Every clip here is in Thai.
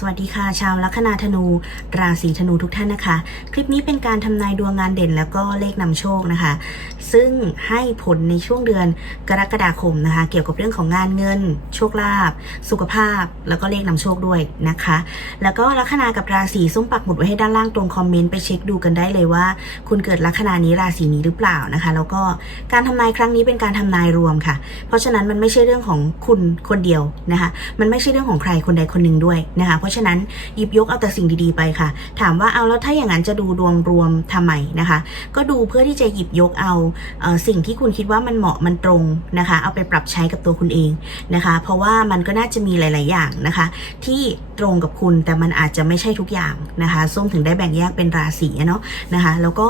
สวัสดีค่ะ ชาวลัคนาธนู ราศีธนูทุกท่านนะคะ คลิปนี้เป็นการทำนายดวงงานเด่นแล้วก็เลขนำโชคนะคะ ซึ่งให้ผลในช่วงเดือนกรกฎาคมนะคะ เกี่ยวกับเรื่องของงานเงิน โชคลาภสุขภาพ แล้วก็เลขนำโชคด้วยนะคะ แล้วก็ลัคนากับราศีส้มปักหมุดไว้ให้ด้านล่างตรงคอมเมนต์ไปเช็คดูกันได้เลยว่า คุณเกิดลัคนานี้ราศีนี้หรือเปล่านะคะ แล้วก็การทำนายครั้งนี้เป็นการทำนายรวมค่ะ เพราะฉะนั้นมันไม่ใช่เรื่องของคุณคนเดียวนะคะ มันไม่ใช่เรื่องของใครคนใดคนหนึ่งด้วยนะคะเพราะฉะนั้นหยิบยกเอาแต่สิ่งดีๆไปค่ะ ถามว่าเอาแล้วถ้าอย่างนั้นจะดูดวงรวมทำไมนะคะ ก็ดูเพื่อที่จะหยิบยกเอาเออสิ่งที่คุณคิดว่ามันเหมาะมันตรงนะคะ เอาไปปรับใช้กับตัวคุณเองนะคะ เพราะว่ามันก็น่าจะมีหลาย ๆ อย่างนะคะ ที่ตรงกับคุณแต่มันอาจจะไม่ใช่ทุกอย่างนะคะส้มถึงได้แบ่งแยกเป็นราศีเนาะนะคะ แล้วก็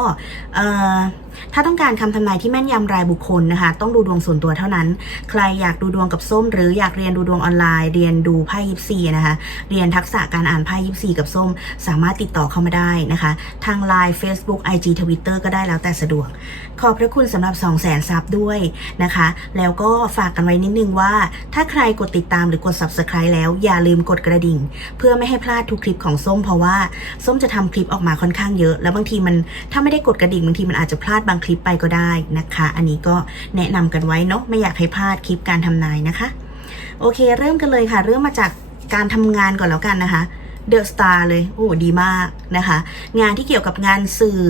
เออ ถ้าต้องการคำทำนายที่แม่นยำรายบุคคลนะคะ ต้องดูดวงส่วนตัวเท่านั้น ใครอยากดูดวงกับส้ม หรืออยากเรียนดูดวงออนไลน์ เรียนดูไพ่ยิปซีนะคะ เรียนทักษะการอ่านไพ่ยิปซีกับส้ม สามารถติดต่อเข้ามาได้นะคะ ทาง Line Facebook IG Twitter ก็ได้แล้วแต่สะดวก ขอบพระคุณสำหรับ 2 0 0แสนซับด้วยนะคะ แล้วก็ฝากกันไว้นิดนึงว่า ถ้าใครกดติดตามหรือกด Subscribe แล้วอย่าลืมกดกระดิ่ง เพื่อไม่ให้พลาดทุกคลิปของส้มเพราะว่าส้มจะทำคลิปออกมาค่อนข้างเยอะ แล้วบางทีมันถ้าไม่ได้กดกระดิ่งบางทีมันอาจจะพลาดบางคลิปไปก็ได้นะคะ อันนี้ก็แนะนำกันไว้เนาะไม่อยากให้พลาดคลิปการทำนายนะคะ โอเค เริ่มกันเลยค่ะ เริ่มมาจากการทำงานก่อนแล้วกันนะคะ เดอะสตาร์เลย โอ้ดีมาก นะคะ งานที่เกี่ยวกับงานสื่อ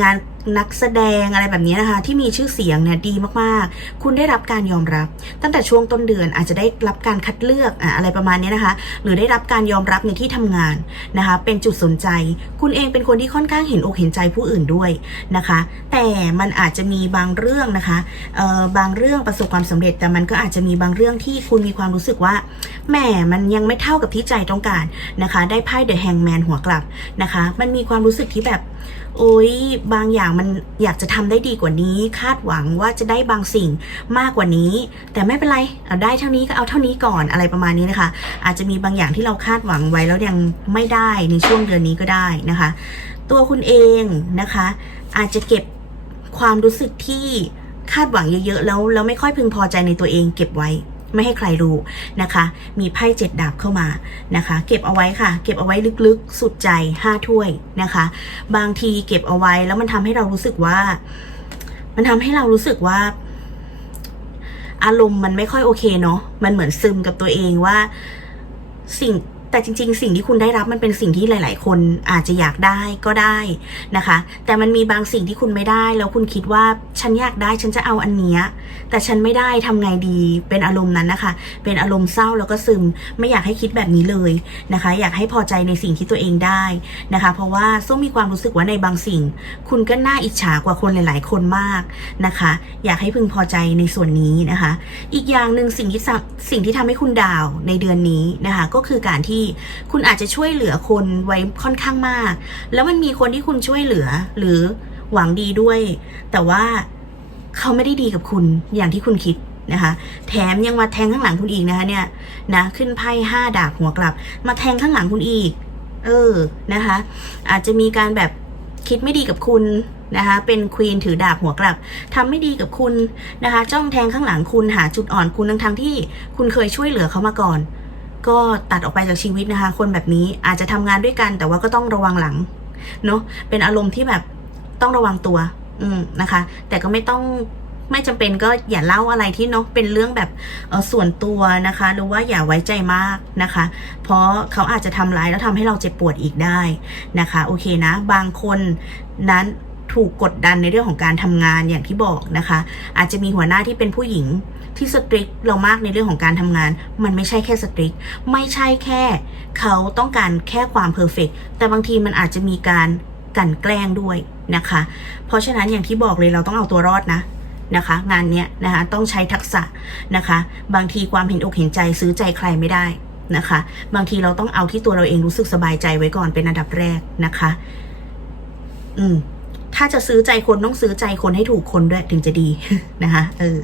งานนักแสดงอะไรแบบนี้นะคะ ที่มีชื่อเสียงเนี่ยดีมากๆ คุณได้รับการยอมรับ ตั้งแต่ช่วงต้นเดือนอาจจะได้รับการคัดเลือกอะอะไรประมาณนี้นะคะ หรือได้รับการยอมรับในที่ทำงานนะคะ เป็นจุดสนใจ คุณเองเป็นคนที่ค่อนข้างเห็นอกเห็นใจผู้อื่นด้วยนะคะ แต่มันอาจจะมีบางเรื่องนะคะเอ่อบางเรื่องประสบความสำเร็จ แต่มันก็อาจจะมีบางเรื่องที่คุณมีความรู้สึกว่าแหมมันยังไม่เท่ากับที่ใจต้องการนะคะ ได้ไพ่เดอะแฮงแมนหัวกลับนะคะมันมีความรู้สึกที่แบบ โอ้ยบางอย่างมันอยากจะทำได้ดีกว่านี้ คาดหวังว่าจะได้บางสิ่งมากกว่านี้ แต่ไม่เป็นไรเอาได้เท่านี้ก็เอาเท่านี้ก่อนอะไรประมาณนี้นะคะ อาจจะมีบางอย่างที่เราคาดหวังไว้แล้วยังไม่ได้ในช่วงเดือนนี้ก็ได้นะคะ ตัวคุณเองนะคะ อาจจะเก็บความรู้สึกที่คาดหวังเยอะๆแล้วแล้วไม่ค่อยพึงพอใจในตัวเองเก็บไว้ ไม่ให้ใครรู้นะคะ มีไพ่เจ็ดดาบเข้ามานะคะ เก็บเอาไว้ค่ะ เก็บเอาไว้ลึกๆ สุดใจห้าถ้วยนะคะ บางทีเก็บเอาไว้แล้วมันทำให้เรารู้สึกว่า มันทำให้เรารู้สึกว่า อารมณ์มันไม่ค่อยโอเคเนาะมันเหมือนซึมกับตัวเองว่าสิ่ง แต่จริง ๆ สิ่งที่คุณได้รับมันเป็นสิ่งที่หลาย ๆ คนอาจจะอยากได้ก็ได้นะคะ แต่มันมีบางสิ่งที่คุณไม่ได้ แล้วคุณคิดว่าฉันอยากได้ฉันจะเอาอันเนี้ยแต่ฉันไม่ได้ทำไงดี เป็นอารมณ์นั้นนะคะ เป็นอารมณ์เศร้าแล้วก็ซึม ไม่อยากให้คิดแบบนี้เลยนะคะ อยากให้พอใจในสิ่งที่ตัวเองได้นะคะ เพราะว่าส้มมีความรู้สึกว่าในบางสิ่ง คุณก็น่าอิจฉากว่าคนหลาย ๆ คนมากนะคะ อยากให้พึงพอใจในส่วนนี้นะคะ อีกอย่างหนึ่งสิ่งที่สำสิ่งที่ทำให้คุณดาวในเดือนนี้นะคะ ก็คือการที่คุณอาจจะช่วยเหลือคนไว้ค่อนข้างมาก แล้วมันมีคนที่คุณช่วยเหลือหรือหวังดีด้วย แต่ว่าเขาไม่ได้ดีกับคุณอย่างที่คุณคิดนะคะ แถมยังมาแทงข้างหลังคุณอีกนะคะเนี่ยนะขึ้นไพ่ห้าดาบหัวกลับ มาแทงข้างหลังคุณอีก เออนะคะ อาจจะมีการแบบคิดไม่ดีกับคุณนะคะ เป็นควีนถือดาบหัวกลับทำไม่ดีกับคุณนะคะ จ้องแทงข้างหลังคุณหาจุดอ่อนคุณทั้งทที่คุณเคยช่วยเหลือเขามาก่อน ก็ตัดออกไปจากชีวิตนะคะ คนแบบนี้อาจจะทำงานด้วยกัน แต่ว่าก็ต้องระวังหลังเนาะเป็นอารมณ์ที่แบบต้องระวังตัว อืมนะคะ แต่ก็ไม่ต้องไม่จำเป็นก็อย่าเล่าอะไรที่เนาะเป็นเรื่องแบบส่วนตัวนะคะหรือว่าอย่าไว้ใจมากนะคะ เพราะเขาอาจจะทำร้ายแล้วทำให้เราเจ็บปวดอีกได้นะคะ โอเคนะ บางคนนั้น ถูกกดดันในเรื่องของการทำงานอย่างที่บอกนะคะ อาจจะมีหัวหน้าที่เป็นผู้หญิงที่สตริกเรามากในเรื่องของการทำงาน มันไม่ใช่แค่สตริกไม่ใช่แค่ เขาต้องการแค่ความเพอร์เฟกแต่บางทีมันอาจจะมีการกันแกล้งด้วยนะคะ เพราะฉะนั้นอย่างที่บอกเลยเราต้องเอาตัวรอดนะนะคะ งานเนี้ยนะคะต้องใช้ทักษะนะคะ บางทีความเห็นอกเห็นใจซื้อใจใครไม่ได้นะคะ บางทีเราต้องเอาที่ตัวเราเองรู้สึกสบายใจไว้ก่อนเป็นอันดับแรกนะคะ อืม ถ้าจะซื้อใจคนต้องซื้อใจคนให้ถูกคนด้วยถึงจะดีนะคะเออ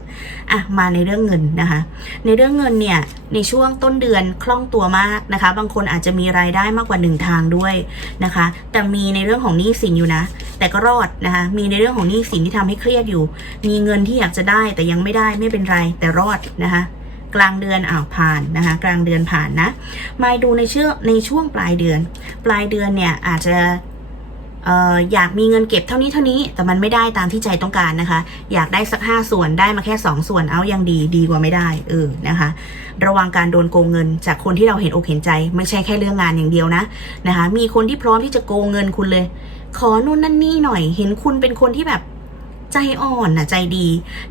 อะมาในเรื่องเงินนะคะ ในเรื่องเงินเนี่ยในช่วงต้นเดือนคล่องตัวมากนะคะ บางคนอาจจะมีรายได้มากกว่าหนึ่งทางด้วยนะคะ แต่มีในเรื่องของหนี้สินอยู่นะ แต่ก็รอดนะคะมีในเรื่องของหนี้สินที่ทำให้เครียดอยู่ มีเงินที่อยากจะได้แต่ยังไม่ได้ไม่เป็นไรแต่รอดนะคะกลางเดือนอ้าวผ่านนะคะกลางเดือนผ่านนะมาดูในเชื่อในช่วงปลายเดือน ปลายเดือนเนี่ยอาจจะ อยากมีเงินเก็บเท่านี้เท่านี้ แต่มันไม่ได้ตามที่ใจต้องการนะคะ อยากได้สักห้าส่วนได้มาแค่สองส่วนเอายังดีดีกว่าไม่ได้เออนะคะ ระวังการโดนโกงเงินจากคนที่เราเห็นอกเห็นใจ ไม่ใช่แค่เรื่องงานอย่างเดียวนะนะคะ มีคนที่พร้อมที่จะโกงเงินคุณเลย ขอนู่นนั่นนี่หน่อย เห็นคุณเป็นคนที่แบบใจอ่อนนะใจดี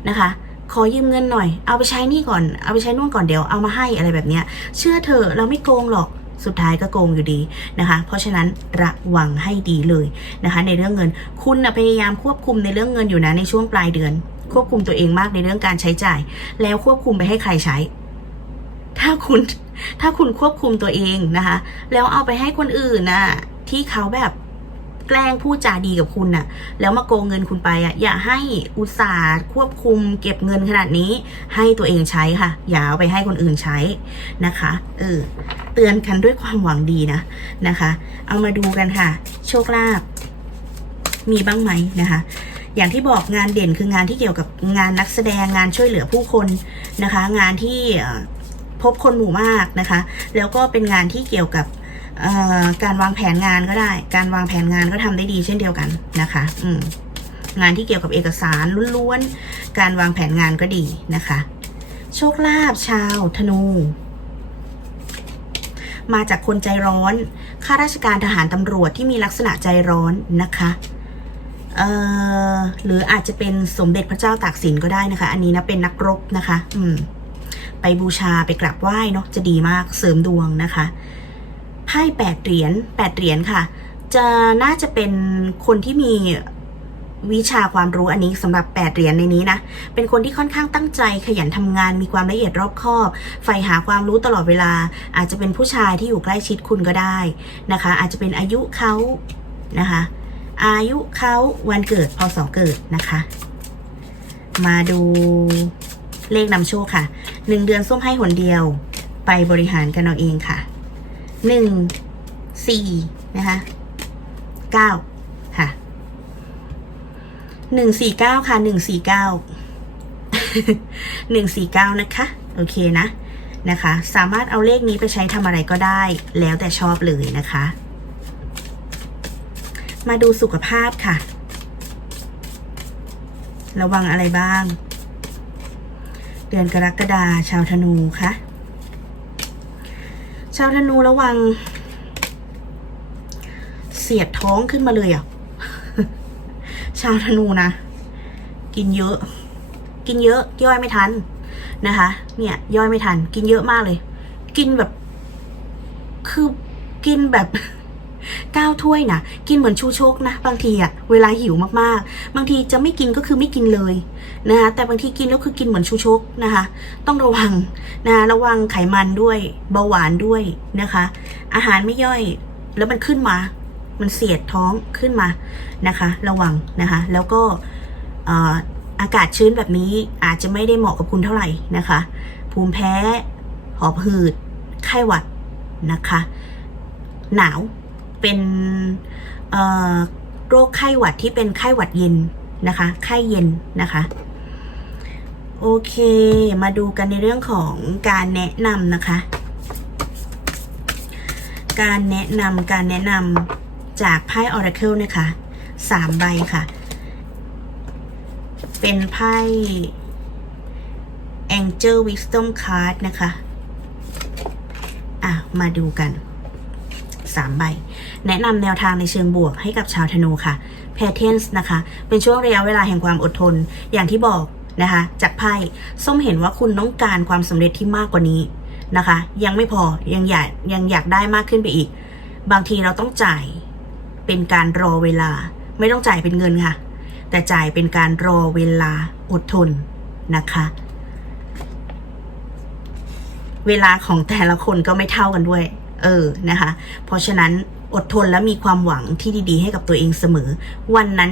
นะคะขอยืมเงินหน่อย เอาไปใช้นี่ก่อน เอาไปใช้นู่นก่อนเดี๋ยวเอามาให้อะไรแบบเนี้ย เชื่อเถอเราไม่โกงหรอก สุดท้ายก็โกงอยู่ดีนะคะ เพราะฉะนั้นระวังให้ดีเลยนะคะ ในเรื่องเงิน คุณนะพยายามควบคุมในเรื่องเงินอยู่นะในช่วงปลายเดือน ควบคุมตัวเองมากในเรื่องการใช้จ่าย แล้วควบคุมไปให้ใครใช้ ถ้าคุณถ้าคุณควบคุมตัวเองนะคะ แล้วเอาไปให้คนอื่นน่ะที่เขาแบบ แกล้งพูดจาดีกับคุณน่ะ แล้วมาโกงเงินคุณไปอะ อย่าให้อุตสาห์ควบคุมเก็บเงินขนาดนี้ ให้ตัวเองใช้ค่ะ อย่าเอาไปให้คนอื่นใช้นะคะ เออ เตือนกันด้วยความหวังดีนะนะคะ เอามาดูกันค่ะ โชคลาภมีบ้างไหมนะคะ อย่างที่บอกงานเด่นคืองานที่เกี่ยวกับงานนักแสดงงานช่วยเหลือผู้คนนะคะ งานที่พบคนหมู่มากนะคะ แล้วก็เป็นงานที่เกี่ยวกับ การวางแผนงานก็ได้ การวางแผนงานก็ทำได้ดีเช่นเดียวกันนะคะ อืงานที่เกี่ยวกับเอกสารล้วนๆ การวางแผนงานก็ดีนะคะ โชคลาภชาวธนู มาจากคนใจร้อน ข้าราชการทหารตำรวจที่มีลักษณะใจร้อนนะคะเอ่อหรืออาจจะเป็นสมเด็จพระเจ้าตากสินก็ได้นะคะ อันนี้นะเป็นนักรบนะคะ อืม ไปบูชาไปกราบไหว้เนาะจะดีมากเสริมดวงนะคะ ไพ่แปดเหรียญแปดเหรียญค่ะ จะน่าจะเป็นคนที่มีวิชาความรู้อันนี้สำหรับแปดเหรียญในนี้นะ เป็นคนที่ค่อนข้างตั้งใจขยันทำงาน มีความละเอียดรอบคอบ ใฝ่หาความรู้ตลอดเวลา อาจจะเป็นผู้ชายที่อยู่ใกล้ชิดคุณก็ได้นะคะ อาจจะเป็นอายุเขานะคะ อายุเขาวันเกิดพศเกิดนะคะ มาดูเลขนำโชคค่ะหนึ่งเดือนส้มให้หนเดียว ไปบริหารกันเอาเองค่ะ หนึ่งสี่นะคะเก้าค่ะหนึ่งสี่เก้าค่ะหนึ่งสี่เก้าหนึ่งสี่เก้านะคะ โอเคนะนะคะ สามารถเอาเลขนี้ไปใช้ทำอะไรก็ได้ แล้วแต่ชอบเลยนะคะ มาดูสุขภาพค่ะ ระวังอะไรบ้าง เดือนกรกฎาชาวธนูคะ ชาวธนูระวัง เสียดท้องขึ้นมาเลยอะ ชาวธนูนะ กินเยอะ กินเยอะ ย่อยไม่ทันนะคะ เนี่ย ย่อยไม่ทัน กินเยอะมากเลย กินแบบ คือกินแบบ ก้าถ้วยนะกินเหมือนชูชกนะ บางทีอะเวลาหิวมากๆ บางทีจะไม่กินก็คือไม่กินเลยนะคะแต่บางทีกินแล้วคือกินเหมือนชูชกนะคะ ต้องระวังนะระวังไขมันด้วยเบาหวานด้วยนะคะ อาหารไม่ย่อยแล้วมันขึ้นมา มันเสียดท้องขึ้นมานะคะ ระวังนะคะ แล้วก็อากาศชื้นแบบนี้อาจจะไม่ได้เหมาะกับคุณเท่าไหร่นะคะ ภูมิแพ้ หอบหืด ไข้หวัดนะคะ หนาว เป็นโรคไข้หวัดที่เป็นไข้หวัดเย็นนะคะ ไข้เย็นนะคะ โอเค มาดูกันในเรื่องของการแนะนำนะคะ การแนะนำการแนะนำจากไพ่ Oracle นะคะสามใบค่ะ เป็นไพ่ Angel Wisdom Card นะคะ อะ มาดูกัน สามใบ แนะนำแนวทางในเชิงบวกให้กับชาวธนูค่ะ p a t i e n s นะคะ เป็นช่วงระยะเวลาแห่งความอดทน อย่างที่บอกนะคะ จากไพ่ส้มเห็นว่าคุณต้องการความสำเร็จที่มากกว่านี้นะคะ ยังไม่พอยังอยากยังอยากได้มากขึ้นไปอีก บางทีเราต้องจ่ายเป็นการรอเวลา ไม่ต้องจ่ายเป็นเงินค่ะ แต่จ่ายเป็นการรอเวลาอดทนนะคะเวลาของแต่ละคนก็ไม่เท่ากันด้วย เออนะคะ เพราะฉะนั้นอดทนและมีความหวังที่ดีๆ ให้กับตัวเองเสมอ วันนั้น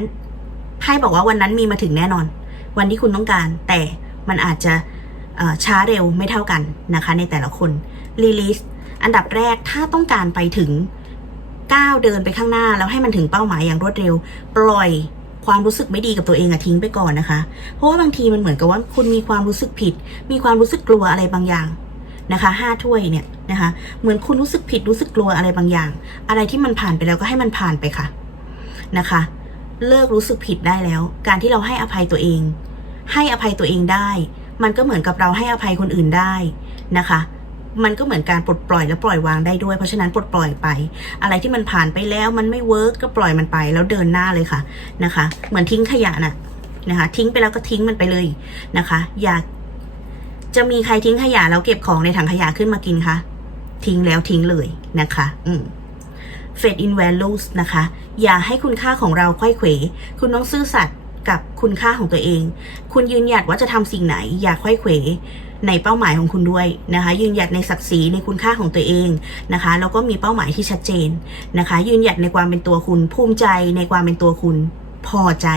ไพ่บอกว่าวันนั้นมีมาถึงแน่นอน วันที่คุณต้องการ แต่มันอาจจะช้าเร็วไม่เท่ากันนะคะ ในแต่ละคนรีลิสอันดับแรกถ้าต้องการไปถึงก้าวเดินไปข้างหน้าแล้วให้มันถึงเป้าหมายอย่างรวดเร็ว ปล่อยความรู้สึกไม่ดีกับตัวเองอะทิ้งไปก่อนนะคะ เพราะว่าบางทีมันเหมือนกับว่าคุณมีความรู้สึกผิด มีความรู้สึกกลัวอะไรบางอย่างนะคะห้าถ้วยเนี่ย นะคะ เหมือนคุณรู้สึกผิดรู้สึกกลัวอะไรบางอย่าง อะไรที่มันผ่านไปแล้วก็ให้มันผ่านไปค่ะนะคะ เลิกรู้สึกผิดได้แล้ว การที่เราให้อภัยตัวเอง ให้อภัยตัวเองได้ มันก็เหมือนกับเราให้อภัยคนอื่นได้นะคะมันก็เหมือนการปลดปล่อยและปล่อยวางได้ด้วย เพราะฉะนั้นปลดปล่อยไป อะไรที่มันผ่านไปแล้วมันไม่เวิร์กก็ปล่อยมันไป แล้วเดินหน้าเลยค่ะนะคะ เหมือนทิ้งขยะน่ะนะคะ ทิ้งไปแล้วก็ทิ้งมันไปเลยนะคะ อย่าจะมีใครทิ้งขยะแล้วเก็บของในถังขยะขึ้นมากินคะ ทิ้งแล้วทิ้งเลยนะคะอืม Fade in values นะคะ อย่าให้คุณค่าของเราค่อยเขว คุณต้องซื่อสัตย์กับคุณค่าของตัวเอง คุณยืนหยัดว่าจะทำสิ่งไหน อย่าค่อยเขวในเป้าหมายของคุณด้วยนะคะ ยืนหยัดในศักดิ์ศรีในคุณค่าของตัวเองนะคะแล้วก็มีเป้าหมายที่ชัดเจนนะคะ ยืนหยัดในความเป็นตัวคุณ ภูมิใจในความเป็นตัวคุณ พอใจ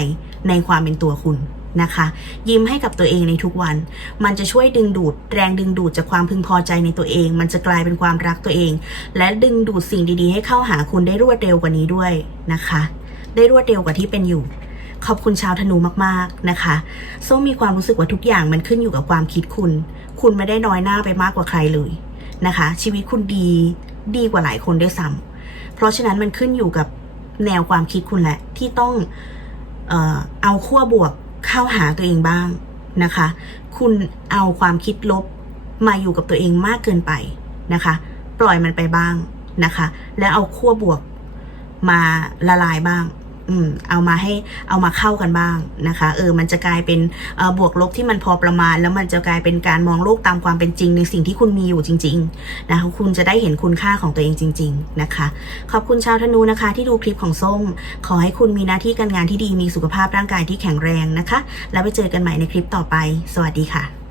ในความเป็นตัวคุณ นะคะ ยิ้มให้กับตัวเองในทุกวัน มันจะช่วยดึงดูดแรงดึงดูดจากความพึงพอใจในตัวเอง มันจะกลายเป็นความรักตัวเอง และดึงดูดสิ่งดีๆ ให้เข้าหาคุณได้รวดเร็วกว่านี้ด้วยนะคะ ได้รวดเร็วกว่าที่เป็นอยู่ ขอบคุณชาวธนูมากๆนะคะส้มมีความรู้สึกว่าทุกอย่างมันขึ้นอยู่กับความคิดคุณ คุณไม่ได้น้อยหน้าไปมากกว่าใครเลยนะคะ ชีวิตคุณดีดีกว่าหลายคนด้วยซ้ำเพราะฉะนั้นมันขึ้นอยู่กับแนวความคิดคุณแหละที่ต้องเออเอาขั้วบวก เข้าหาตัวเองบ้างนะคะ คุณเอาความคิดลบมาอยู่กับตัวเองมากเกินไปนะคะ ปล่อยมันไปบ้างนะคะ แล้วเอาขั้วบวกมาละลายบ้าง อืมเอามาให้เอามาเข้ากันบ้างนะคะ เออ มันจะกลายเป็นบวกลบที่มันพอประมาณ แล้วมันจะกลายเป็นการมองโลกตามความเป็นจริงในสิ่งที่คุณมีอยู่จริง ๆ นะคะคุณจะได้เห็นคุณค่าของตัวเองจริง ๆ นะคะ ขอบคุณชาวธนูนะคะ ที่ดูคลิปของส้ม ขอให้คุณมีหน้าที่การงานที่ดีมีสุขภาพร่างกายที่แข็งแรงนะคะ แล้วไปเจอกันใหม่ในคลิปต่อไป สวัสดีค่ะ